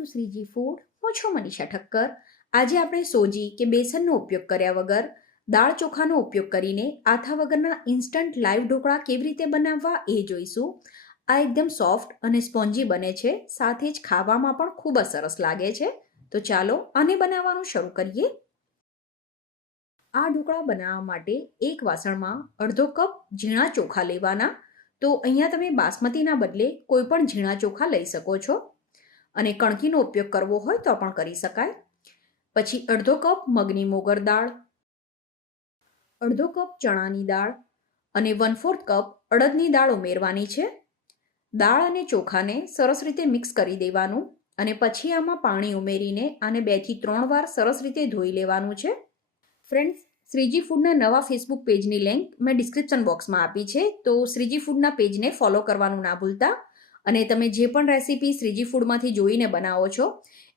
Two Shriji food. હું છું મનીષા ઠક્કર. આજે આપણે સોજી કે બેસનનો ઉપયોગ કર્યા વગર દાળ ચોખાનો ઉપયોગ કરીને આથા વગરના ઇન્સ્ટન્ટ લાઈવ ઢોકળા કેવી રીતે બનાવવા એ જોઈશું. આ એકદમ સોફ્ટ અને સ્પોન્જી બને છે, સાથે જ ખાવામાં પણ ખૂબ જ સરસ લાગે છે. તો ચાલો આને બનાવવાનું શરૂ કરીએ. આ ઢોકળા બનાવવા માટે એક વાસણમાં અડધો કપ ઝીણા ચોખા લેવાના. તો અહીંયા તમે બાસમતીના બદલે કોઈ પણ ઝીણા ચોખા લઈ શકો છો, અને કણકીનો ઉપયોગ કરવો હોય તો પણ કરી શકાય. પછી અડધો કપ મગની મોગર દાળ, અડધો કપ ચણાની દાળ અને 1/4 કપ અડદની દાળ ઉમેરવાની છે. દાળ અને ચોખાને સરસ રીતે મિક્સ કરી દેવાનું અને પછી આમાં પાણી ઉમેરીને આને 2 થી 3 વાર સરસ રીતે ધોઈ લેવાનું છે. ફ્રેન્ડ્સ, શ્રીજી ફૂડના નવા ફેસબુક પેજની લિંક મેં ડિસ્ક્રિપ્શન બોક્સમાં આપી છે, તો શ્રીજી ફૂડના પેજને ફોલો કરવાનું ના ભૂલતા. અને તમે જે પણ રેસીપી શ્રીજી ફૂડમાંથી જોઈને બનાવો છો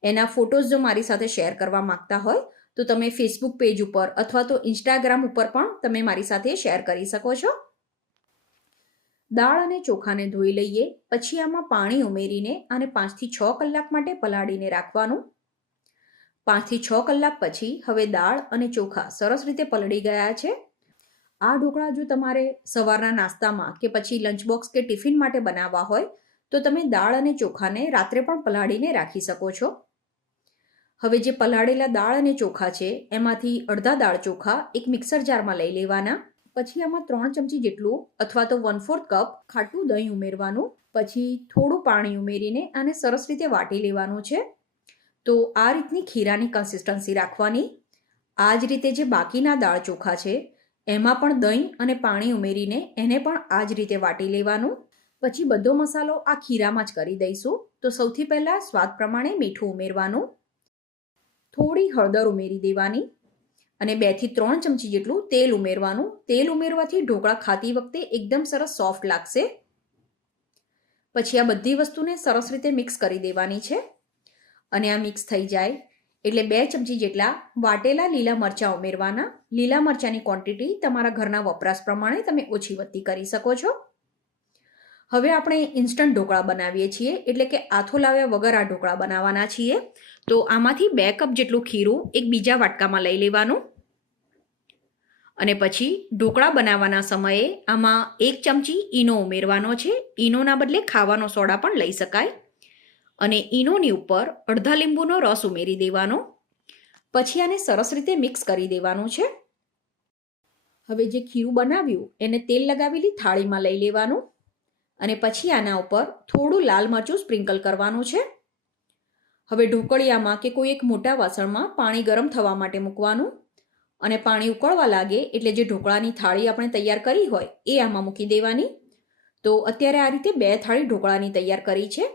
એના ફોટોઝ જો મારી સાથે શેર કરવા માંગતા હોય તો તમે ફેસબુક પેજ ઉપર અથવા તો ઇન્સ્ટાગ્રામ ઉપર પણ તમે મારી સાથે શેર કરી શકો છો. દાળ અને ચોખાને ધોઈ લઈએ, પછી આમાં પાણી ઉમેરીને આને 5 થી 6 કલાક માટે પલાળીને રાખવાનું. 5 થી 6 કલાક પછી હવે દાળ અને ચોખા સરસ રીતે પલળી ગયા છે. આ ઢોકળા જો તમારે સવારના નાસ્તામાં કે પછી લંચ બોક્સ કે ટિફિન માટે બનાવવા હોય તો તમે દાળ અને ચોખાને રાત્રે પણ પલાળીને રાખી શકો છો. હવે જે પલાળેલા દાળ અને ચોખા છે એમાંથી અડધા દાળ ચોખા એક મિક્સર જારમાં લઈ લેવાના. પછી આમાં 3 ચમચી જેટલું અથવા તો 1/4 કપ ખાટું દહીં ઉમેરવાનું. પછી થોડું પાણી ઉમેરીને આને સરસ રીતે વાટી લેવાનું છે. તો આ રીતની ખીરાની કન્સિસ્ટન્સી રાખવાની. આ જ રીતે જે બાકીના દાળ ચોખા છે એમાં પણ દહીં અને પાણી ઉમેરીને એને પણ આ જ રીતે વાટી લેવાનું. પછી બધો મસાલો આ ખીરામાં જ કરી દઈશું. તો સૌથી પહેલાં સ્વાદ પ્રમાણે મીઠું ઉમેરવાનું, થોડી હળદર ઉમેરી દેવાની અને 2 થી 3 ચમચી જેટલું તેલ ઉમેરવાનું. તેલ ઉમેરવાથી ઢોકળા ખાતી વખતે એકદમ સરસ સોફ્ટ લાગશે. પછી આ બધી વસ્તુને સરસ રીતે મિક્સ કરી દેવાની છે. અને આ મિક્સ થઈ જાય એટલે 2 ચમચી જેટલા વાટેલા લીલા મરચાં ઉમેરવાના. લીલા મરચાંની ક્વોન્ટિટી તમારા ઘરના વપરાશ પ્રમાણે તમે ઓછી વધતી કરી શકો છો. હવે આપણે ઇન્સ્ટન્ટ ઢોકળા બનાવીએ છીએ, એટલે કે આથો લાવ્યા વગર આ ઢોકળા બનાવવાના છીએ. તો આમાંથી 2 કપ જેટલું ખીરું એક બીજા વાટકામાં લઈ લેવાનું. અને પછી ઢોકળા બનાવવાના સમયે આમાં 1 ચમચી ઈનો ઉમેરવાનો છે. ઈનોના બદલે ખાવાનો સોડા પણ લઈ શકાય. અને ઈનોની ઉપર અડધા લીંબુનો રસ ઉમેરી દેવાનો. પછી આને સરસ રીતે મિક્સ કરી દેવાનું છે. હવે જે ખીરું બનાવ્યું એને તેલ લગાવેલી થાળીમાં લઈ લેવાનું અને પછી આના ઉપર થોડું લાલ મરચું સ્પ્રિંકલ કરવાનું છે. હવે ઢોકળિયામાં કે કોઈ એક મોટા વાસણમાં પાણી ગરમ થવા માટે મૂકવાનું અને પાણી ઉકળવા લાગે એટલે જે ઢોકળાની થાળી આપણે તૈયાર કરી હોય એ આમાં મૂકી દેવાની. તો અત્યારે આ રીતે 2 થાળી ઢોકળાની તૈયાર કરી છે.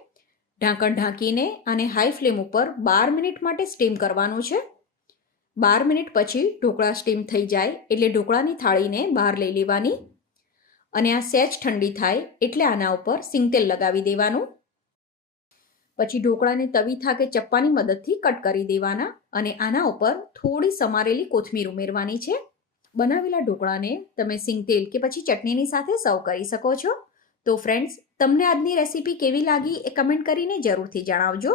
ઢાંકણ ઢાંકીને આને હાઈ ફ્લેમ ઉપર 12 મિનિટ માટે સ્ટીમ કરવાનું છે. 12 મિનિટ પછી ઢોકળા સ્ટીમ થઈ જાય એટલે ઢોકળાની થાળીને બહાર લઈ લેવાની અને આ સહેજ ઠંડી થાય એટલે આના ઉપર સિંગતેલ લગાવી દેવાનું. પછી ઢોકળાને તવીથા કે ચપ્પાની મદદથી કટ કરી દેવાના અને આના ઉપર થોડી સમારેલી કોથમીર ઉમેરવાની છે. બનાવેલા ઢોકળાને તમે સિંગતેલ કે પછી ચટણીની સાથે સર્વ કરી શકો છો. તો ફ્રેન્ડ્સ, તમને આજની રેસીપી કેવી લાગી એ કમેન્ટ કરીને જરૂરથી જણાવજો.